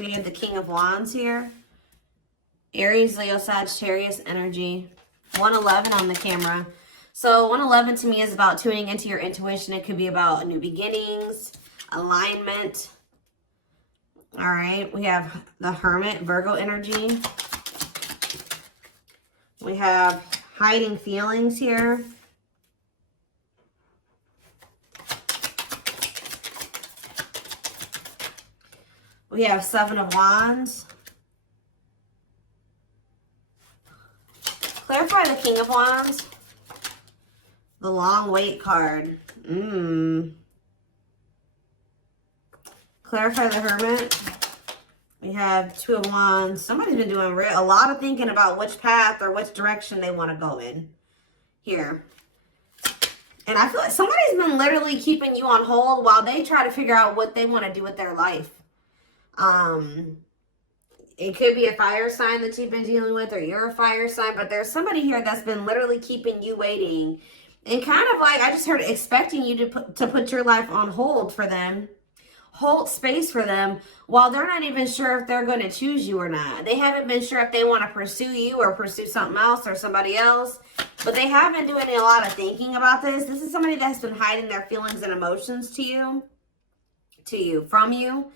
We have the King of Wands here. Aries, Leo, Sagittarius energy. 111 on the camera. So 111 to me is about tuning into your intuition. It could be about new beginnings, alignment. All right. We have the Hermit, Virgo energy. We have hiding feelings here. We have Seven of Wands. Clarify the King of Wands. The Long Wait card. Clarify the Hermit. We have Two of Wands. Somebody's been doing a lot of thinking about which path or which direction they want to go in here. And I feel like somebody's been literally keeping you on hold while they try to figure out what they want to do with their life. It could be a fire sign that you've been dealing with, or you're a fire sign, but there's somebody here that's been literally keeping you waiting and kind of like, I just heard, expecting you to put your life on hold for them, hold space for them, while they're not even sure if they're going to choose you or not. They haven't been sure if they want to pursue you or pursue something else or somebody else, but they have been doing a lot of thinking about this. This is somebody that's been hiding their feelings and emotions from you.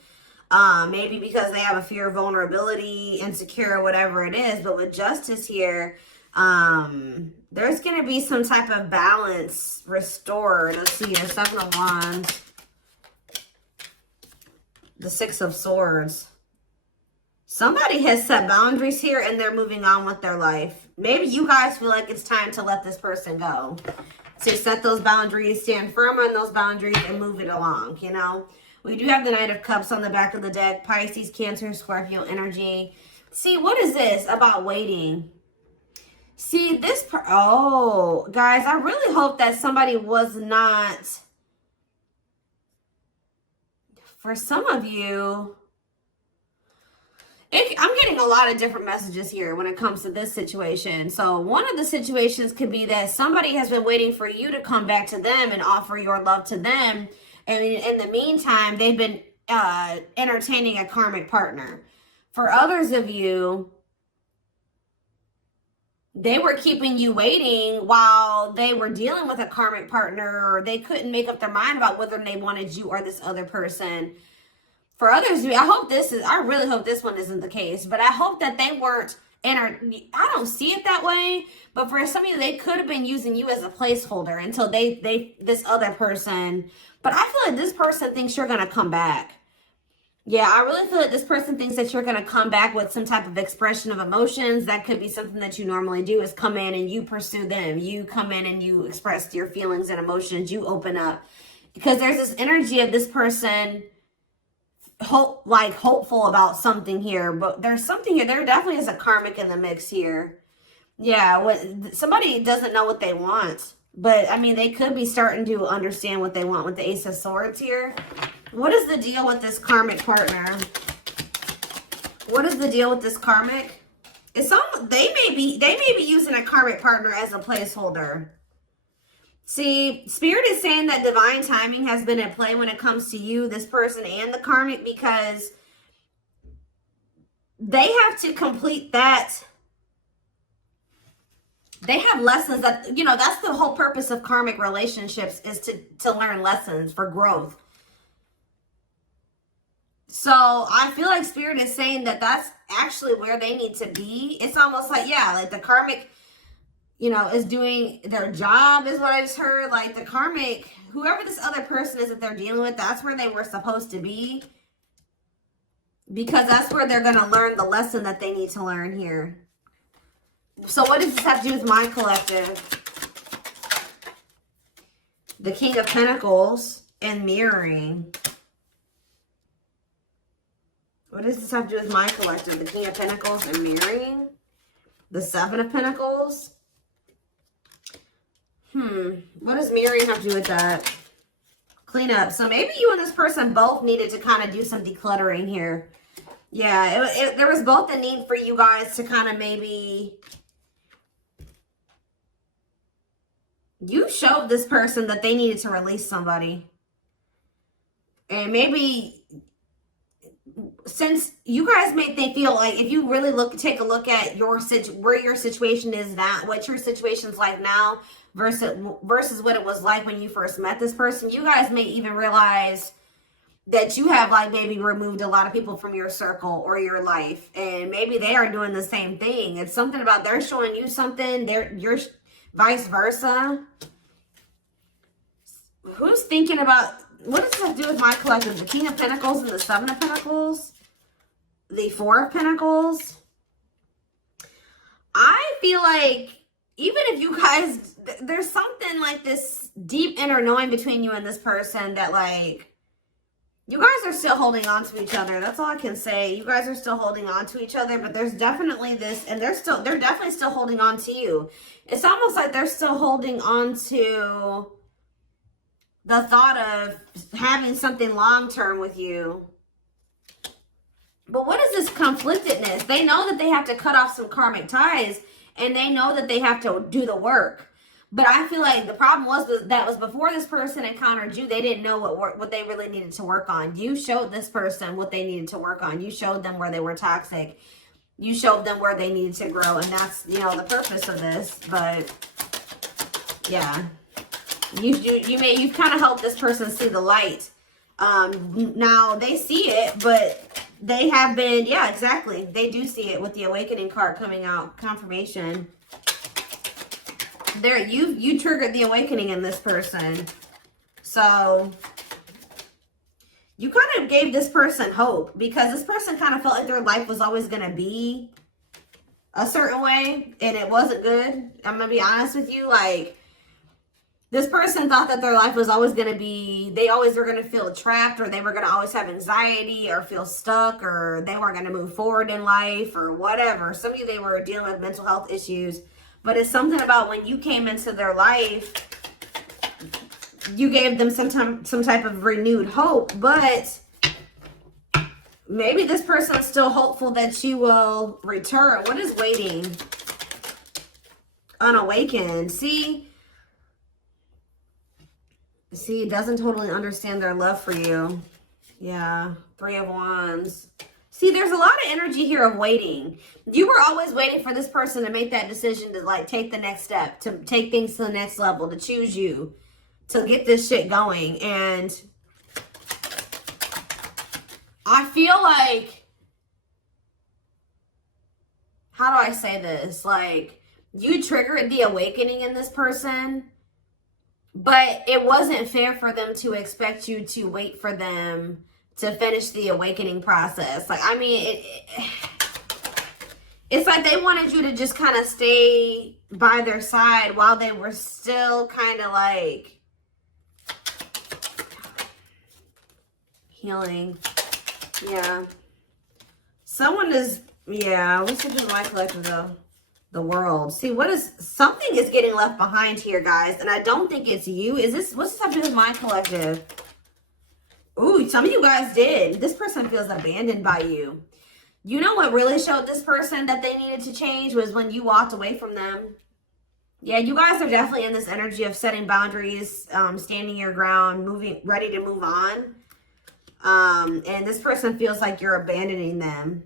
Maybe because they have a fear of vulnerability, insecure, whatever it is. But with Justice here, there's going to be some type of balance restored. Let's see here, Seven of Wands. The Six of Swords. Somebody has set boundaries here and they're moving on with their life. Maybe you guys feel like it's time to let this person go. To set those boundaries, stand firm on those boundaries and move it along, you know. We do have the Knight of Cups on the back of the deck. Pisces, Cancer, Scorpio energy. See, what is this about waiting? See, this... Oh, guys, I really hope that somebody was not... For some of you... I'm getting a lot of different messages here when it comes to this situation. So one of the situations could be that somebody has been waiting for you to come back to them and offer your love to them. And in the meantime, they've been entertaining a karmic partner. For others of you, they were keeping you waiting while they were dealing with a karmic partner, or they couldn't make up their mind about whether they wanted you or this other person. For others of you, I really hope this one isn't the case, but I hope that they weren't I don't see it that way, but for some of you, they could have been using you as a placeholder until this other person. But I feel like this person thinks you're going to come back. Yeah, I really feel like this person thinks that you're going to come back with some type of expression of emotions. That could be something that you normally do, is come in and you pursue them. You come in and you express your feelings and emotions. You open up. Because there's this energy of this person hopeful about something here. But there's something here. There definitely is a karmic in the mix here. Yeah, somebody doesn't know what they want. But, I mean, they could be starting to understand what they want with the Ace of Swords here. What is the deal with this karmic partner? What is the deal with this karmic? They may be using a karmic partner as a placeholder. See, Spirit is saying that divine timing has been at play when it comes to you, this person, and the karmic, because they have to complete that. They have lessons that, you know, that's the whole purpose of karmic relationships, is to learn lessons for growth. So I feel like Spirit is saying that that's actually where they need to be. It's almost like, yeah, like the karmic, you know, is doing their job, is what I just heard. Like the karmic, whoever this other person is that they're dealing with, that's where they were supposed to be. Because that's where they're going to learn the lesson that they need to learn here. So what does this have to do with my collective? The King of Pentacles and mirroring. What does this have to do with my collective? The King of Pentacles and mirroring. The Seven of Pentacles. What does mirroring have to do with that? Clean up. So maybe you and this person both needed to kind of do some decluttering here. Yeah, there was both a need for you guys to kind of maybe... You showed this person that they needed to release somebody. And maybe since you guys made they feel like, if you really take a look at where your situation is now, what your situation's like now versus what it was like when you first met this person, you guys may even realize that you have like maybe removed a lot of people from your circle or your life, and maybe they are doing the same thing. It's something about they're showing you something, you're vice versa. Who's thinking about, what does this have to do with my collective? The King of Pentacles and the Seven of Pentacles, the Four of Pentacles. I feel like even if you guys, there's something like this deep inner knowing between you and this person that like, you guys are still holding on to each other. That's all I can say. You guys are still holding on to each other, but there's definitely this, and they're definitely still holding on to you. It's almost like they're still holding on to the thought of having something long-term with you. But what is this conflictedness? They know that they have to cut off some karmic ties, and they know that they have to do the work. But I feel like the problem was before this person encountered you, they didn't know what they really needed to work on. You showed this person what they needed to work on. You showed them where they were toxic. You showed them where they needed to grow, and that's, you know, the purpose of this. But yeah, you've kind of helped this person see the light. Now they see it, but they have been, yeah, exactly. They do see it with the Awakening card coming out, confirmation. There, you triggered the awakening in this person. So you kind of gave this person hope, because this person kind of felt like their life was always going to be a certain way, and it wasn't good. I'm going to be honest with you. Like, this person thought that their life was always going to be, they always were going to feel trapped, or they were going to always have anxiety or feel stuck, or they weren't going to move forward in life or whatever. Some of you, they were dealing with mental health issues. But it's something about when you came into their life, you gave them some type of renewed hope. But maybe this person is still hopeful that you will return. What is waiting? Unawakened. See, it doesn't totally understand their love for you. Yeah, Three of Wands. See, there's a lot of energy here of waiting. You were always waiting for this person to make that decision to like take the next step, to take things to the next level, to choose you, to get this shit going. And I feel like, how do I say this? Like, you triggered the awakening in this person, but it wasn't fair for them to expect you to wait for them to finish the awakening process. Like, I mean, it's like they wanted you to just kind of stay by their side while they were still kind of like healing. Yeah. Someone is, yeah, what's it in my collective though? The world. See, something is getting left behind here, guys, and I don't think it's you. What's this have to do with my collective? Ooh, some of you guys did. This person feels abandoned by you. You know what really showed this person that they needed to change was when you walked away from them. Yeah, you guys are definitely in this energy of setting boundaries, standing your ground, ready to move on. And this person feels like you're abandoning them.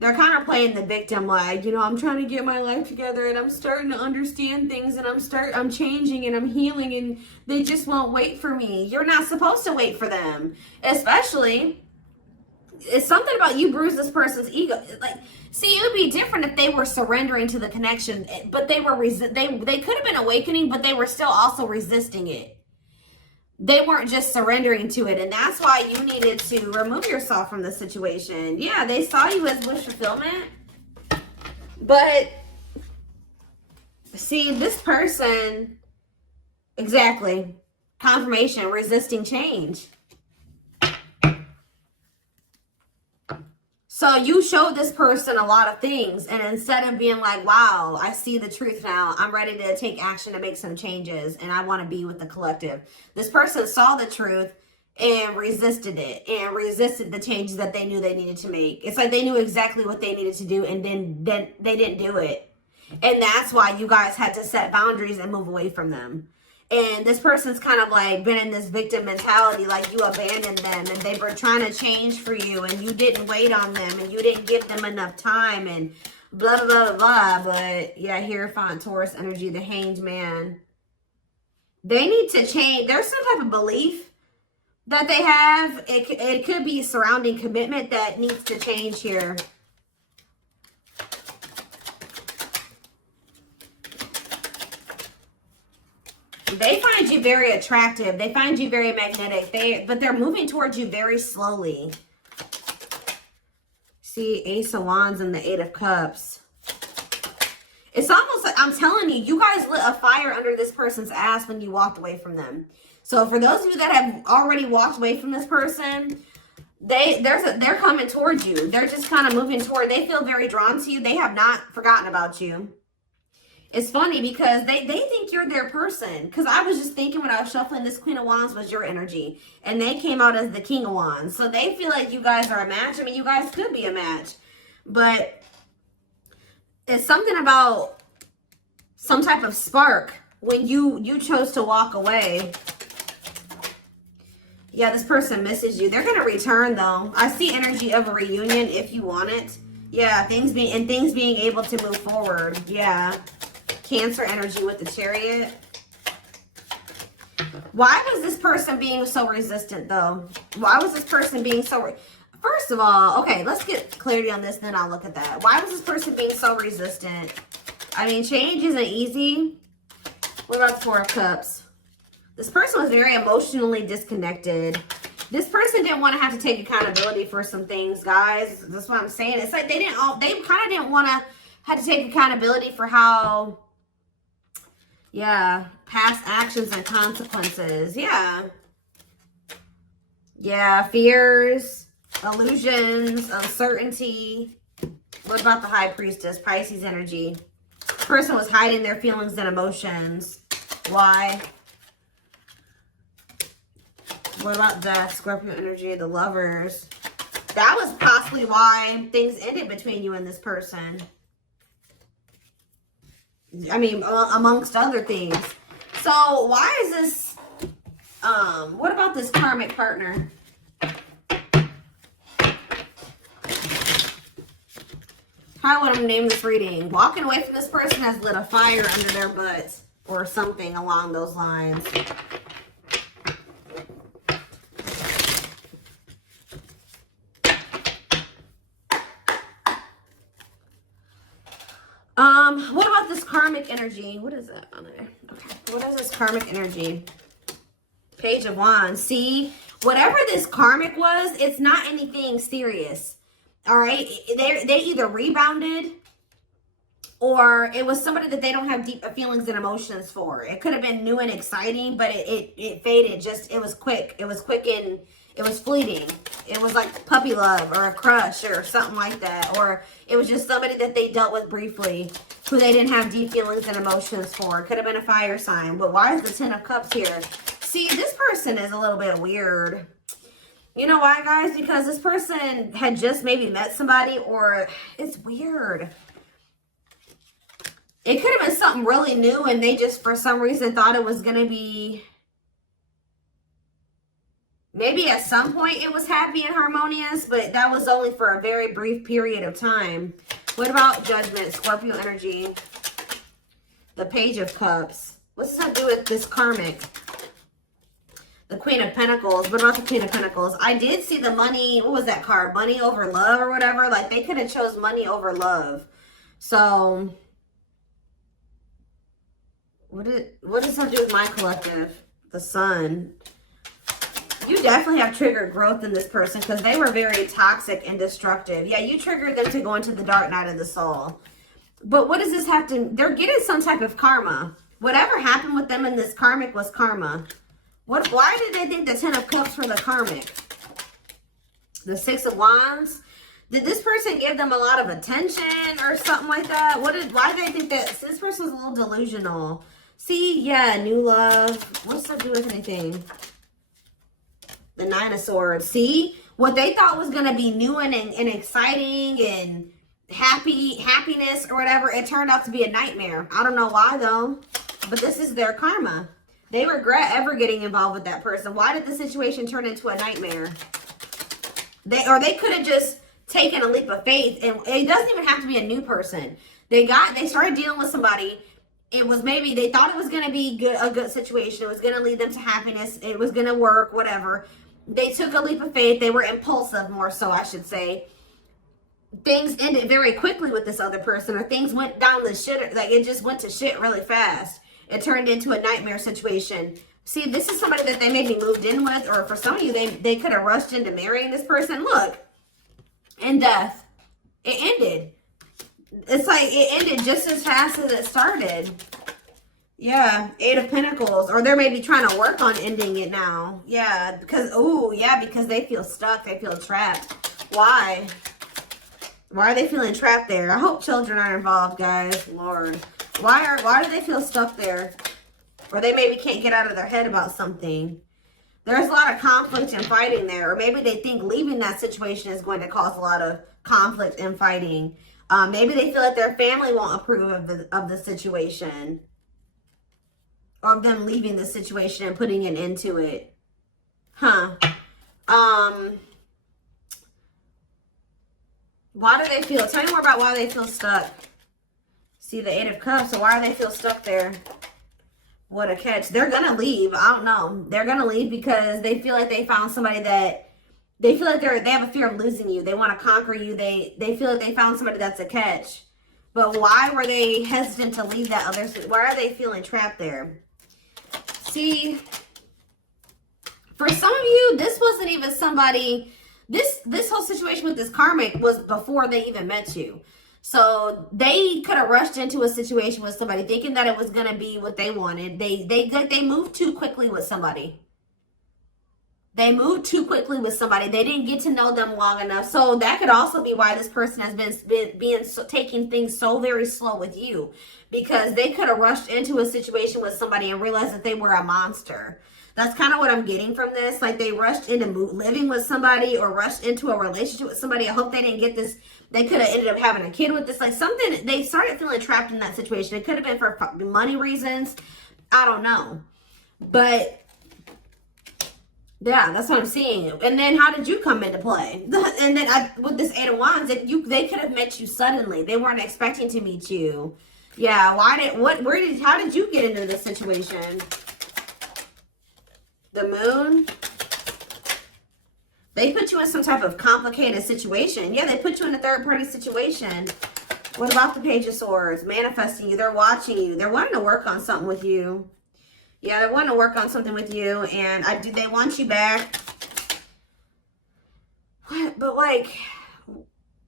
They're kind of playing the victim, like, you know, I'm trying to get my life together and I'm starting to understand things and I'm changing and I'm healing and they just won't wait for me. You're not supposed to wait for them. Especially, it's something about you bruised this person's ego. Like, see, it would be different if they were surrendering to the connection, but they could have been awakening, but they were still also resisting it. They weren't just surrendering to it, and that's why you needed to remove yourself from the situation. Yeah, they saw you as wish fulfillment, but see, this person, exactly, confirmation, resisting change. So you showed this person a lot of things, and instead of being like, wow, I see the truth now, I'm ready to take action to make some changes, and I want to be with the collective. This person saw the truth and resisted it, and resisted the changes that they knew they needed to make. It's like they knew exactly what they needed to do, and then they didn't do it. And that's why you guys had to set boundaries and move away from them. And this person's kind of like been in this victim mentality, like you abandoned them and they were trying to change for you and you didn't wait on them and you didn't give them enough time and blah, blah, blah, blah. But yeah, Hierophant, Taurus energy, the Hanged Man. They need to change. There's some type of belief that they have. It could be surrounding commitment that needs to change here. They find you very attractive. They find you very magnetic. But they're moving towards you very slowly. See, Ace of Wands and the Eight of Cups. It's almost like, I'm telling you, you guys lit a fire under this person's ass when you walked away from them. So for those of you that have already walked away from this person, they're coming towards you. They're just kind of moving toward. They feel very drawn to you. They have not forgotten about you. It's funny because they think you're their person. Because I was just thinking when I was shuffling, this Queen of Wands was your energy. And they came out as the King of Wands. So they feel like you guys are a match. I mean, you guys could be a match. But it's something about some type of spark when you chose to walk away. Yeah, this person misses you. They're going to return, though. I see energy of a reunion if you want it. Yeah, things being able to move forward. Yeah. Cancer energy with the Chariot. Why was this person being so resistant, though? Why was this person being so... First of all, okay, let's get clarity on this, then I'll look at that. Why was this person being so resistant? I mean, change isn't easy. What about the Four of Cups? This person was very emotionally disconnected. This person didn't want to have to take accountability for some things, guys. That's what I'm saying. It's like they kind of didn't want to have to take accountability for how... Yeah, past actions and consequences. Yeah. Yeah, fears, illusions, uncertainty. What about the High Priestess? Pisces energy. This person was hiding their feelings and emotions. Why? What about Death? Scorpio energy, the Lovers. That was possibly why things ended between you and this person. I mean, amongst other things. So, why is this, what about this karmic partner? How would I name this reading? Walking away from this person has lit a fire under their butts or something along those lines. What about this karmic energy? What is that on there? Okay. What is this karmic energy? Page of Wands. See, whatever this karmic was, it's not anything serious. All right. They either rebounded or it was somebody that they don't have deep feelings and emotions for. It could have been new and exciting, but it faded. It was quick. It was quick and it was fleeting. It was like puppy love or a crush or something like that. Or it was just somebody that they dealt with briefly who they didn't have deep feelings and emotions for. It could have been a fire sign. But why is the Ten of Cups here? See, this person is a little bit weird. You know why, guys? Because this person had just maybe met somebody, or it's weird. It could have been something really new and they just, for some reason, thought it was going to be... Maybe at some point it was happy and harmonious, but that was only for a very brief period of time. What about Judgment, Scorpio energy? The Page of Cups. What's that do with this karmic? The Queen of Pentacles. What about the Queen of Pentacles? I did see the money. What was that card? Money over love or whatever. Like they could have chose money over love. So what does that do with my collective? The Sun. You definitely have triggered growth in this person because they were very toxic and destructive. Yeah, you triggered them to go into the dark night of the soul. But what does this have to... They're getting some type of karma. Whatever happened with them in this karmic was karma. Why did they think the Ten of Cups were the karmic? The Six of Wands? Did this person give them a lot of attention or something like that? Why did they think that... This person's a little delusional. See, yeah, new love. What's that do with anything? The Nine of Swords. See? What they thought was going to be new and exciting and happiness or whatever, it turned out to be a nightmare. I don't know why, though. But this is their karma. They regret ever getting involved with that person. Why did the situation turn into a nightmare? They could have just taken a leap of faith, and it doesn't even have to be a new person. They started dealing with somebody. It was maybe they thought it was going to be a good situation. It was going to lead them to happiness. It was going to work, whatever. They took a leap of faith. They were impulsive, more so, I should say. Things ended very quickly with this other person, or things went down the shit. Like, it just went to shit really fast. It turned into a nightmare situation. See, this is somebody that they maybe moved in with, or for some of you, they could have rushed into marrying this person. Look, in death, it ended. It's like it ended just as fast as it started. Yeah, 8 of Pentacles. Or they're maybe trying to work on ending it now. Yeah, because, oh, yeah, because they feel stuck. They feel trapped. Why? Why are they feeling trapped there? I hope children are involved, guys. Lord. Why do they feel stuck there? Or they maybe can't get out of their head about something. There's a lot of conflict and fighting there. Or maybe they think leaving that situation is going to cause a lot of conflict and fighting. Maybe they feel like their family won't approve of the situation. Or of them leaving the situation and putting an end to it. Huh. Why do they feel? Tell me more about why they feel stuck. See the 8 of Cups. So why do they feel stuck there? What a catch. They're going to leave. I don't know. They're going to leave because they feel like they found somebody that they feel like they have a fear of losing you. They want to conquer you. They feel like they found somebody that's a catch. But why were they hesitant to leave that other? Why are they feeling trapped there? See, for some of you, this wasn't even somebody. This whole situation with this karmic was before they even met you. So they could have rushed into a situation with somebody thinking that it was going to be what they wanted. They moved too quickly with somebody. They moved too quickly with somebody. They didn't get to know them long enough. So that could also be why this person has been taking things so very slow with you. Because they could have rushed into a situation with somebody and realized that they were a monster. That's kind of what I'm getting from this. Like they rushed into living with somebody or rushed into a relationship with somebody. I hope they didn't get this. They could have ended up having a kid with this. Like something, they started feeling trapped in that situation. It could have been for money reasons. I don't know. But yeah, that's what I'm seeing. And then how did you come into play? And then with this 8 of Wands, they could have met you suddenly. They weren't expecting to meet you. Yeah, how did you get into this situation? The Moon. They put you in some type of complicated situation. Yeah, they put you in a third-party situation. What about the Page of Swords? Manifesting you. They're watching you. They're wanting to work on something with you. Yeah, they're wanting to work on something with you. And they want you back. But like,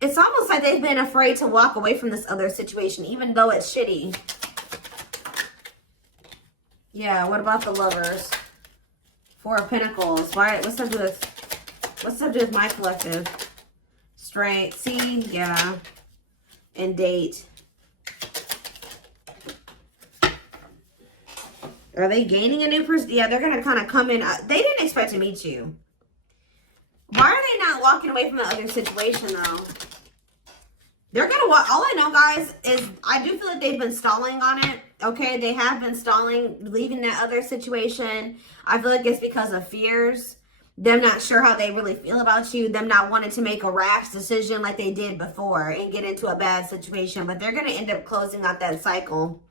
it's almost like they've been afraid to walk away from this other situation, even though it's shitty. Yeah, what about the Lovers? 4 of Pentacles. What's that do with my collective? Strength. See? Yeah. And date. Are they gaining a new person? Yeah, they're going to kind of come in. They didn't expect to meet you. Why are they not walking away from the other situation, though? They're going to walk. All I know, guys, is I do feel like they've been stalling on it. Okay, they have been stalling, leaving that other situation. I feel like it's because of fears. Them not sure how they really feel about you. Them not wanting to make a rash decision like they did before and get into a bad situation. But they're going to end up closing out that cycle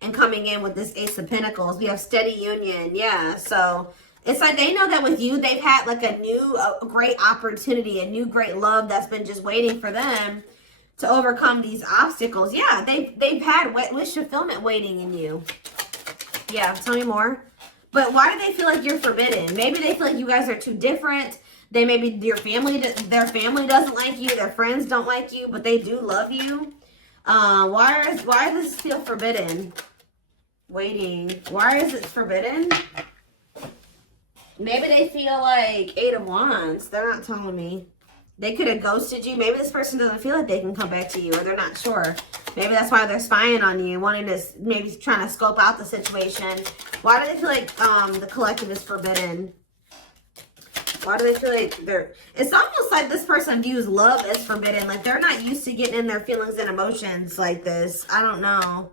and coming in with this Ace of Pentacles. We have steady union. Yeah, so it's like they know that with you, they've had like a new great opportunity, a new great love that's been just waiting for them to overcome these obstacles. Yeah, they've had wish fulfillment waiting in you. Yeah, tell me more. But why do they feel like you're forbidden? Maybe they feel like you guys are too different. Maybe their family doesn't like you. Their friends don't like you, but they do love you. Why does this feel forbidden? Waiting. Why is it forbidden? Maybe they feel like 8 of Wands. They're not telling me. They could have ghosted you. Maybe this person doesn't feel like they can come back to you, or they're not sure. Maybe that's why they're spying on you, wanting to, maybe trying to scope out the situation. Why do they feel like the collective is forbidden? Why do they feel like it's almost like this person views love as forbidden. Like they're not used to getting in their feelings and emotions like this. I don't know.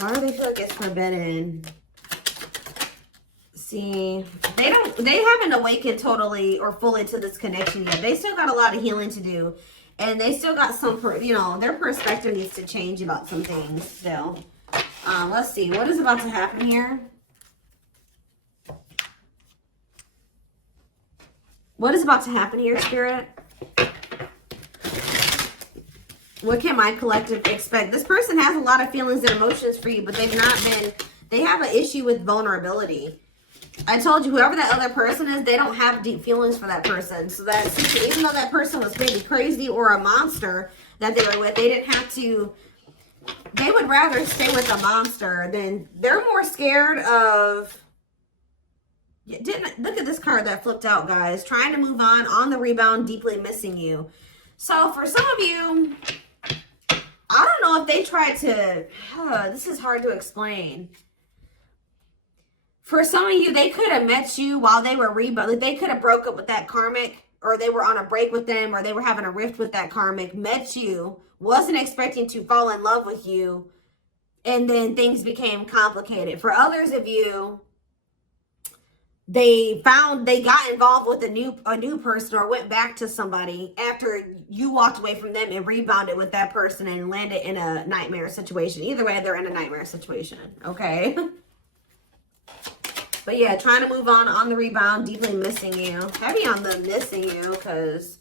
Why do they feel like it's forbidden? See, they haven't awakened totally or fully to this connection yet. They still got a lot of healing to do. And they still got some, you know, their perspective needs to change about some things still. Let's see. What is about to happen here? What is about to happen here, Spirit? What can my collective expect? This person has a lot of feelings and emotions for you, but they've not been, they have an issue with vulnerability. I told you, whoever that other person is, they don't have deep feelings for that person. So that, even though that person was maybe crazy or a monster that they were with, they didn't have to, they would rather stay with a monster than, they're more scared of, look at this card that flipped out, guys. Trying to move on the rebound, deeply missing you. So for some of you, I don't know if they tried to, this is hard to explain. For some of you, they could have met you while they were rebounding. They could have broke up with that karmic, or they were on a break with them, or they were having a rift with that karmic, met you, wasn't expecting to fall in love with you, and then things became complicated. For others of you, they got involved with a new person or went back to somebody after you walked away from them and rebounded with that person and landed in a nightmare situation. Either way, they're in a nightmare situation, okay? But yeah, trying to move on the rebound, deeply missing you. Heavy on the missing you, because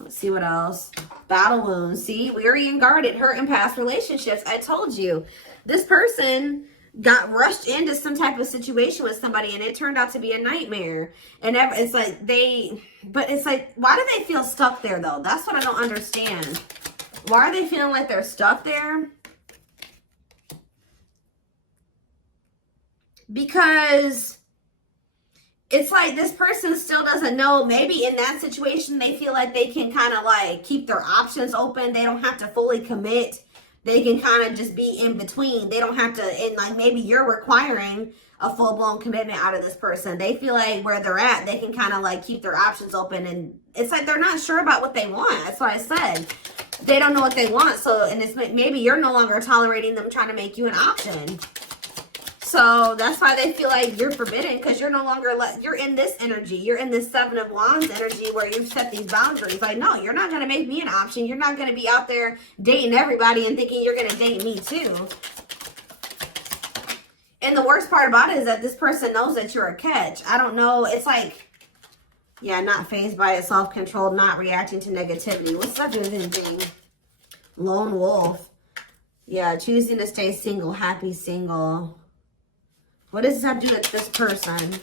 let's see what else. Battle wounds. See, weary and guarded, hurt in past relationships. I told you, this person got rushed into some type of situation with somebody and it turned out to be a nightmare. And it's like but it's like, why do they feel stuck there though? That's what I don't understand. Why are they feeling like they're stuck there? Because it's like this person still doesn't know. Maybe in that situation, they feel like they can kind of like keep their options open. They don't have to fully commit. They can kind of just be in between. They don't have to, and like maybe you're requiring a full-blown commitment out of this person. They feel like where they're at, they can kind of like keep their options open. And it's like they're not sure about what they want. That's what I said. They don't know what they want. So, and it's maybe you're no longer tolerating them trying to make you an option. So that's why they feel like you're forbidden, because you're no longer, you're in this energy. You're in this Seven of Wands energy where you've set these boundaries. Like, no, you're not going to make me an option. You're not going to be out there dating everybody and thinking you're going to date me too. And the worst part about it is that this person knows that you're a catch. I don't know. It's like, yeah, not fazed by it, self-controlled, not reacting to negativity. What's that doing with anything? Lone wolf. Yeah, choosing to stay single, happy single. What does this have to do with this person?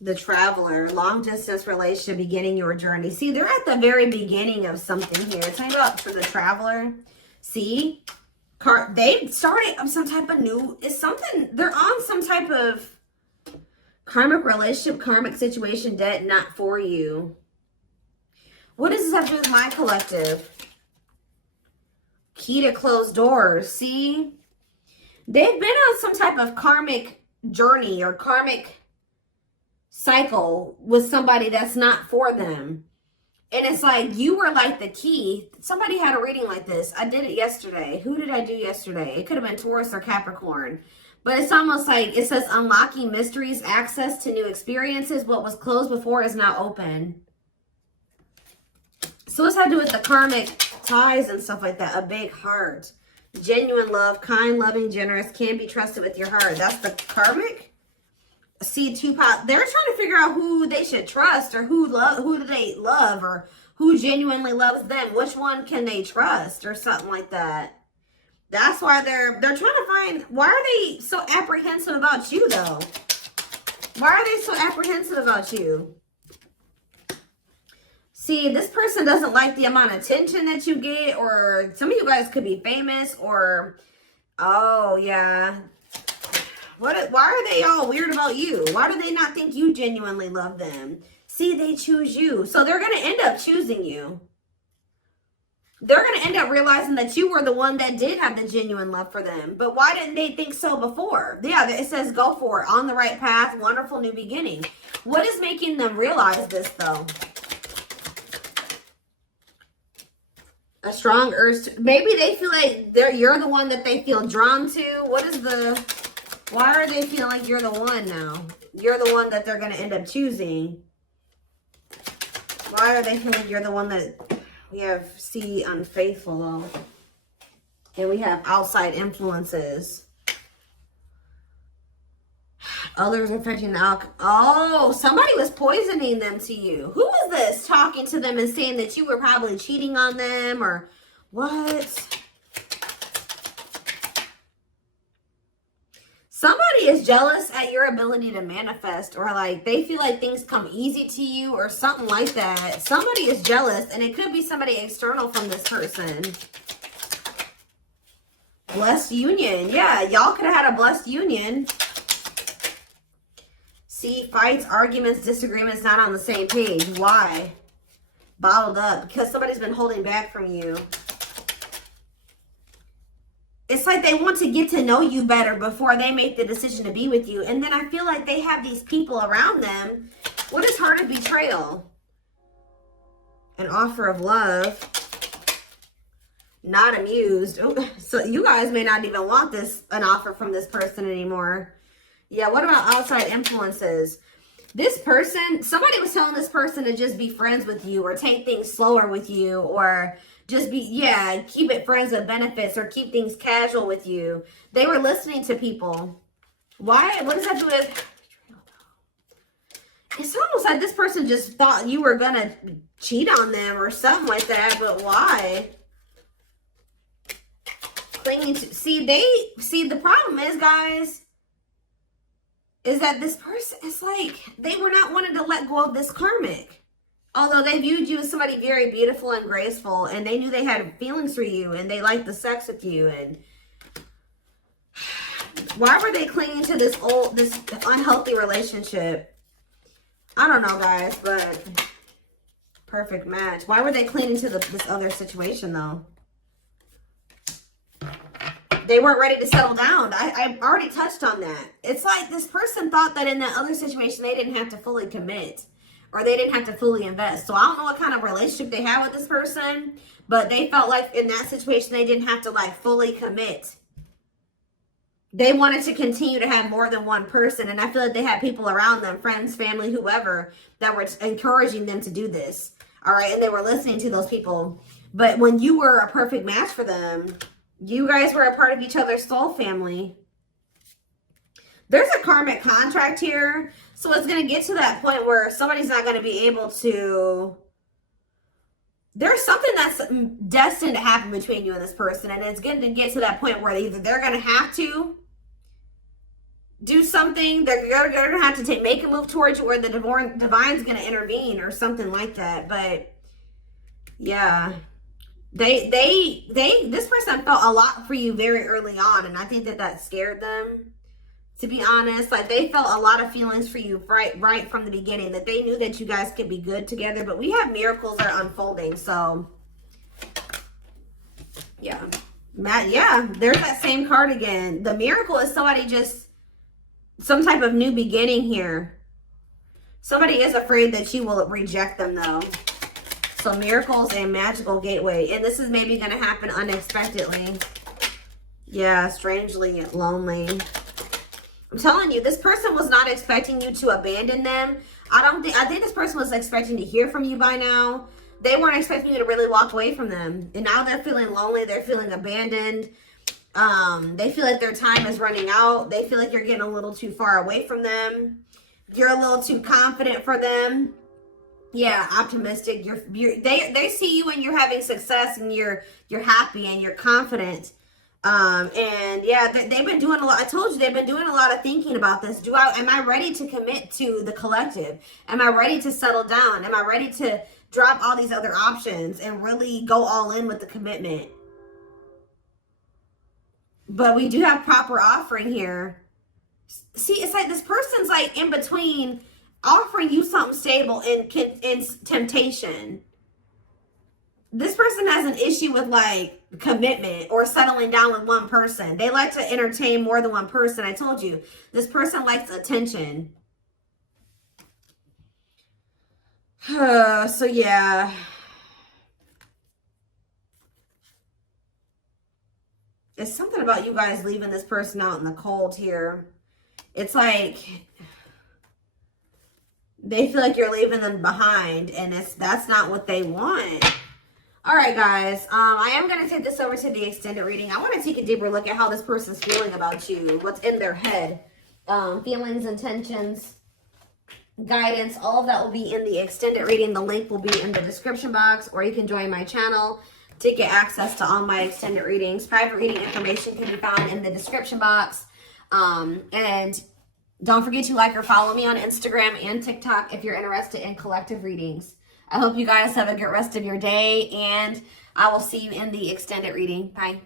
The traveler, long distance relationship, beginning your journey. See, they're at the very beginning of something here. Tell me about for the traveler. See, they started some type of new, it's something, they're on some type of karmic relationship, karmic situation, debt not for you. What does this have to do with my collective? Key to closed doors. See, they've been on some type of karmic journey or karmic cycle with somebody that's not for them. And it's like you were like the key. Somebody had a reading like this. I did it yesterday. Who did I do yesterday? It could have been Taurus or Capricorn. But it's almost like it says unlocking mysteries, access to new experiences. What was closed before is now open. So what's that to do with the karmic ties and stuff like that? A big heart. Genuine love, kind, loving, generous, can be trusted with your heart. That's the karmic. See, two pot. They're trying to figure out who they should trust, or who do they love, or who genuinely loves them. Which one can they trust, or something like that. That's why they're trying to find. Why are they so apprehensive about you though? Why are they so apprehensive about you? See, this person doesn't like the amount of attention that you get, or some of you guys could be famous, or, oh, yeah. Why are they all weird about you? Why do they not think you genuinely love them? See, they choose you. So they're going to end up choosing you. They're going to end up realizing that you were the one that did have the genuine love for them. But why didn't they think so before? Yeah, it says go for it. On the right path, wonderful new beginning. What is making them realize this, though? A strong urge to, maybe they feel like you're the one that they feel drawn to. What is the Why are they feeling like you're the one now? You're the one that they're going to end up choosing. Why are they feeling like you're the one that... We have C, unfaithful, though. And we have outside influences. Others affecting the alcohol. Oh, somebody was poisoning them to you. Who was this talking to them and saying that you were probably cheating on them or what? Somebody is jealous at your ability to manifest, or like they feel like things come easy to you or something like that. Somebody is jealous, and it could be somebody external from this person. Blessed union. Yeah, y'all could have had a blessed union. See, fights, arguments, disagreements, not on the same page. Why? Bottled up. Because somebody's been holding back from you. It's like they want to get to know you better before they make the decision to be with you. And then I feel like they have these people around them. What is heart of betrayal? An offer of love. Not amused. Oh, so you guys may not even want an offer from this person anymore. Yeah, what about outside influences? This person, somebody was telling this person to just be friends with you or take things slower with you or just be, yeah, keep it friends with benefits or keep things casual with you. They were listening to people. Why? What does that do with... It's almost like this person just thought you were going to cheat on them or something like that, but why? Clinging to... See, the problem is, guys, is that this person, it's like they were not wanting to let go of this karmic. Although they viewed you as somebody very beautiful and graceful, and they knew they had feelings for you, and they liked the sex with you, and why were they clinging to this unhealthy relationship? I don't know, guys, but perfect match. Why were they clinging to this other situation, though? They weren't ready to settle down. I already touched on that. It's like this person thought that in that other situation, they didn't have to fully commit. Or they didn't have to fully invest. So I don't know what kind of relationship they have with this person. But they felt like in that situation, they didn't have to like fully commit. They wanted to continue to have more than one person. And I feel like they had people around them, friends, family, whoever, that were encouraging them to do this. All right. And they were listening to those people. But when you were a perfect match for them, you guys were a part of each other's soul family. There's a karmic contract here. So it's going to get to that point where somebody's not going to be able to... There's something that's destined to happen between you and this person. And it's going to get to that point where either they're going to have to do something. They're going to have to make a move towards you, or the divine's going to intervene or something like that. But yeah, this person felt a lot for you very early on. And I think that scared them. To be honest, like they felt a lot of feelings for you right from the beginning, that they knew that you guys could be good together. But we have miracles that are unfolding. So, yeah. There's that same card again. The miracle is somebody just, some type of new beginning here. Somebody is afraid that you will reject them though. So miracles and magical gateway. And this is maybe going to happen unexpectedly. Yeah, strangely lonely. I'm telling you, this person was not expecting you to abandon them. I think this person was expecting to hear from you by now. They weren't expecting you to really walk away from them. And now they're feeling lonely. They're feeling abandoned. They feel like their time is running out. They feel like you're getting a little too far away from them. You're a little too confident for them. Yeah, optimistic. They see you when you're having success and you're happy and you're confident. And yeah, they've been doing a lot. I told you they've been doing a lot of thinking about this. Am I ready to commit to the collective? Am I ready to settle down? Am I ready to drop all these other options and really go all in with the commitment? But we do have proper offering here. See, it's like this person's like in between offering you something stable and temptation. This person has an issue with like commitment or settling down with one person. They like to entertain more than one person. I told you, this person likes attention. So yeah. It's something about you guys leaving this person out in the cold here. it's like they feel like you're leaving them behind, and that's not what they want. All right, guys. I am going to take this over to the extended reading. I want to take a deeper look at how this person's feeling about you, what's in their head, feelings, intentions, guidance. All of that will be in the extended reading. The link will be in the description box, or you can join my channel to get access to all my extended readings. Private reading information can be found in the description box. And don't forget to like or follow me on Instagram and TikTok if you're interested in collective readings. I hope you guys have a good rest of your day, and I will see you in the extended reading. Bye.